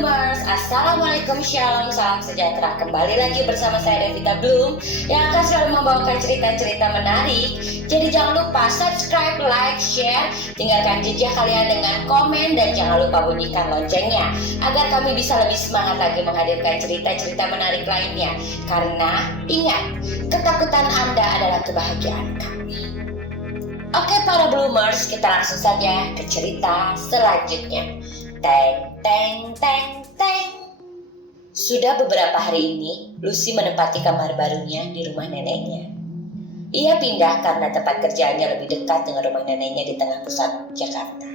Bloomers, Assalamualaikum, Shalom, salam sejahtera. Kembali lagi bersama saya Devita Bloom yang akan selalu membawakan cerita-cerita menarik. Jadi jangan lupa subscribe, like, share, tinggalkan jejak kalian dengan komen, dan jangan lupa bunyikan loncengnya agar kami bisa lebih semangat lagi menghadirkan cerita-cerita menarik lainnya. Karena ingat, ketakutan Anda adalah kebahagiaan kami. Oke para Bloomers, kita langsung saja ke cerita selanjutnya. Teng, teng, teng, teng. Sudah beberapa hari ini, Lucy menempati kamar barunya di rumah neneknya. Ia pindah karena tempat kerjaannya lebih dekat dengan rumah neneknya di tengah pusat Jakarta.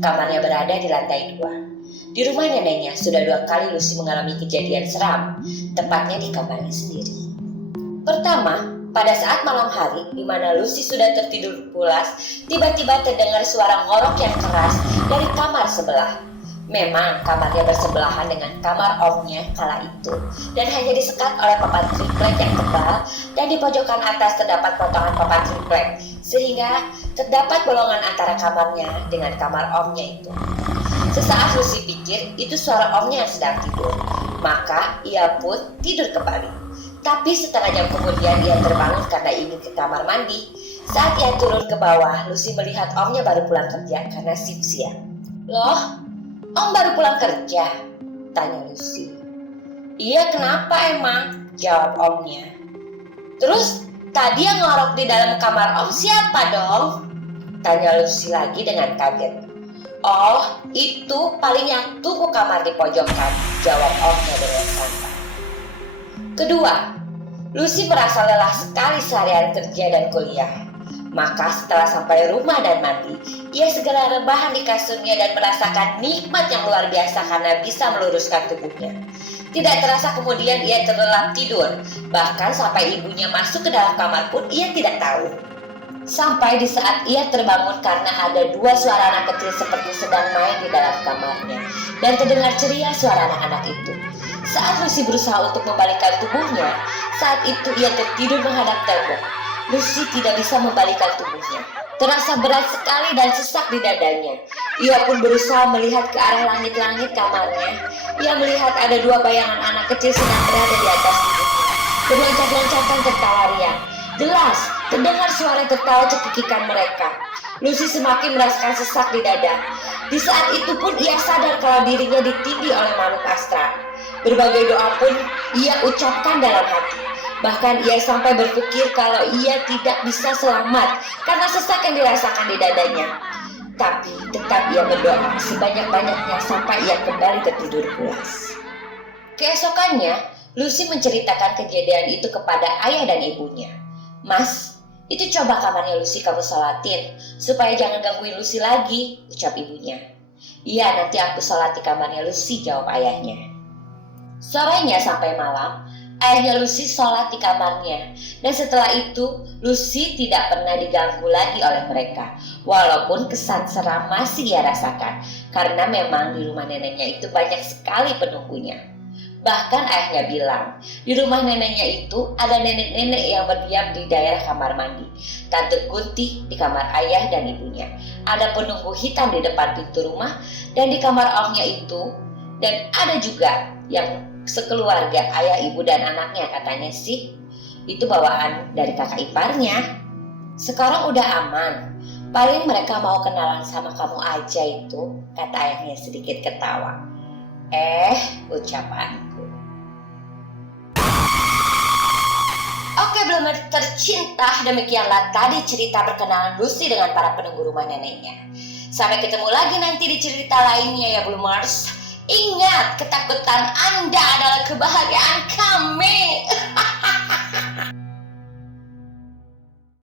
Kamarnya berada di lantai 2. Di rumah neneknya sudah 2 kali Lucy mengalami kejadian seram, tepatnya di kamarnya sendiri. Pertama, pada saat malam hari di mana Lucy sudah tertidur pulas, tiba-tiba terdengar suara ngorok yang keras dari kamar sebelah. Memang kamarnya bersebelahan dengan kamar omnya kala itu, dan hanya disekat oleh papan triplek yang tebal, dan di pojokan atas terdapat potongan papan triplek, sehingga terdapat bolongan antara kamarnya dengan kamar omnya itu. Sesaat Lucy pikir itu suara omnya yang sedang tidur, maka ia pun tidur kembali. Tapi setengah jam kemudian ia terbangun karena ingin ke kamar mandi. Saat ia turun ke bawah, Lucy melihat omnya baru pulang kerja karena shift siang. "Loh, Om baru pulang kerja?" tanya Lucy. "Iya, kenapa emang?" jawab omnya. "Terus tadi yang ngorok di dalam kamar Om siapa dong?" tanya Lucy lagi dengan kaget. "Oh, itu paling yang tunggu kamar di pojokan," jawab omnya dengan santai. Kedua, Lucy merasa lelah sekali seharian kerja dan kuliah. Maka setelah sampai rumah dan mandi, ia segera rebahan di kasurnya dan merasakan nikmat yang luar biasa karena bisa meluruskan tubuhnya. Tidak terasa kemudian ia terlelap tidur, bahkan sampai ibunya masuk ke dalam kamar pun ia tidak tahu. Sampai di saat ia terbangun karena ada 2 suara anak kecil seperti sedang main di dalam kamarnya, dan terdengar ceria suara anak-anak itu. Saat Lucy berusaha untuk membalikkan tubuhnya, saat itu ia tertidur menghadap tembok. Lucy tidak bisa membalikkan tubuhnya. Terasa berat sekali dan sesak di dadanya. Ia pun berusaha melihat ke arah langit-langit kamarnya. Ia melihat ada 2 bayangan anak kecil sedang berada di atas tubuhnya, berloncat-loncatan tertawa riang. Jelas terdengar suara tertawa cekikikan mereka. Lucy semakin merasakan sesak di dada. Di saat itu pun ia sadar kalau dirinya ditindih oleh makhluk astral. Berbagai doa pun ia ucapkan dalam hati. Bahkan ia sampai berpikir kalau ia tidak bisa selamat karena sesak yang dirasakan di dadanya. Tapi tetap ia berdoa sebanyak-banyaknya sampai ia kembali tertidur pulas. Keesokannya, Lucy menceritakan kejadian itu kepada ayah dan ibunya. "Mas, itu coba kamarnya Lucy kamu sholatin, supaya jangan gangguin Lucy lagi," ucap ibunya. "Iya, nanti aku sholat di kamarnya Lucy," jawab ayahnya. Sorenya sampai malam, ayahnya Lucy sholat di kamarnya, dan setelah itu Lucy tidak pernah diganggu lagi oleh mereka. Walaupun kesan seram masih ia rasakan, karena memang di rumah neneknya itu banyak sekali penunggunya. Bahkan ayahnya bilang, di rumah neneknya itu ada nenek-nenek yang berdiam di daerah kamar mandi, Tante Kunti di kamar ayah dan ibunya, ada penunggu hitam di depan pintu rumah dan di kamar omnya itu, dan ada juga yang sekeluarga ayah, ibu, dan anaknya katanya sih. Itu bawaan dari kakak iparnya. "Sekarang udah aman. Paling mereka mau kenalan sama kamu aja itu," kata ayahnya sedikit ketawa. Ucapanku. Oke Bloomer tercinta, demikianlah tadi cerita perkenalan Lucy dengan para penunggu rumah neneknya. Sampai ketemu lagi nanti di cerita lainnya ya Bloomers. Ingat, ketakutan Anda adalah kebahagiaan kami.